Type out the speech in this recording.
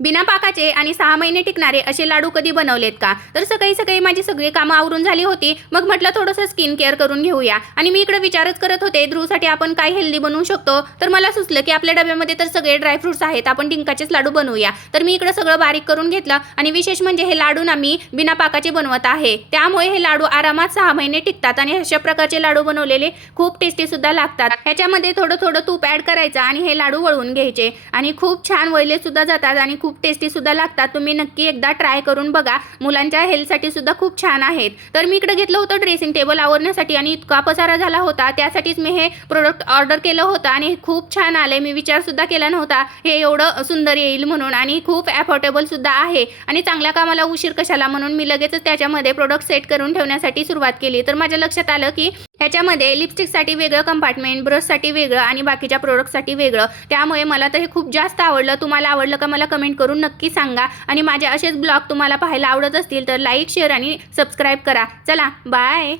बिना पाकाचे आणि 6 महिने टिकणारे असे लाडू कधी बनवलेत का? तर सकाळी सकाळी माझी सगळी कामं आवरून झाली होती. मग म्हटलं थोडंसं स्किन केअर करून घेऊया आणि मी इकडे विचारच करत होते ध्रुवसाठी आपण काय हेल्दी बनवू शकतो. तर मला सुचलं की आपल्या डब्यामध्ये तर सगळे ड्रायफ्रुट्स आहेत, आपण डिंकाचेच लाडू बनवूया. तर मी इकडे सगळं बारीक करून घेतलं आणि विशेष म्हणजे हे लाडू ना मी बिना पाकाचे बनवत आहे. त्यामुळे हे लाडू आरामात 6 महिने टिकतात आणि अशा प्रकारचे लाडू बनवलेले खूप टेस्टी सुद्धा लागतात. ह्याच्यामध्ये थोडं थोडं तूप ॲड करायचं आणि हे लाडू वळवून घ्यायचे आणि खूप छान वळले सुद्धा जातात आणि खूप टेस्टी सुद्धा लागतात. तुम्ही नक्की एकदा ट्राय करून बघा. मुलांच्या हेल्थसाठी सुद्धा खूप छान आहेत. तर मी इकडे घेतलं होतं ड्रेसिंग टेबल आवरण्यासाठी आणि इतका पसारा झाला होता, त्यासाठीच मी हे प्रोडक्ट ऑर्डर केलं होतं आणि खूप छान आले. मी विचार सुद्धा केला नव्हता हे एवढं सुंदर येईल म्हणून आणि खूप अफोर्डेबल सुद्धा आहे आणि चांगल्या कामाला उशीर कशाला म्हणून मी लगेचच त्याच्यामध्ये प्रोडक्ट सेट करून ठेवण्यासाठी सुरुवात केली. तर माझ्या लक्षात आलं की ह्याच्यामध्ये लिपस्टिकसाठी वेगळं कंपार्टमेंट, ब्रशसाठी वेगळं आणि बाकीच्या प्रोडक्टसाठी वेगळं. त्यामुळे मला तर हे खूप जास्त आवडलं. तुम्हाला आवडलं का मला कमेंट करून नक्की सांगा आणि माझे असेच ब्लॉग तुम्हाला पाहायला आवडत असतील तर लाईक, शेअर आणि सबस्क्राईब करा. चला बाय.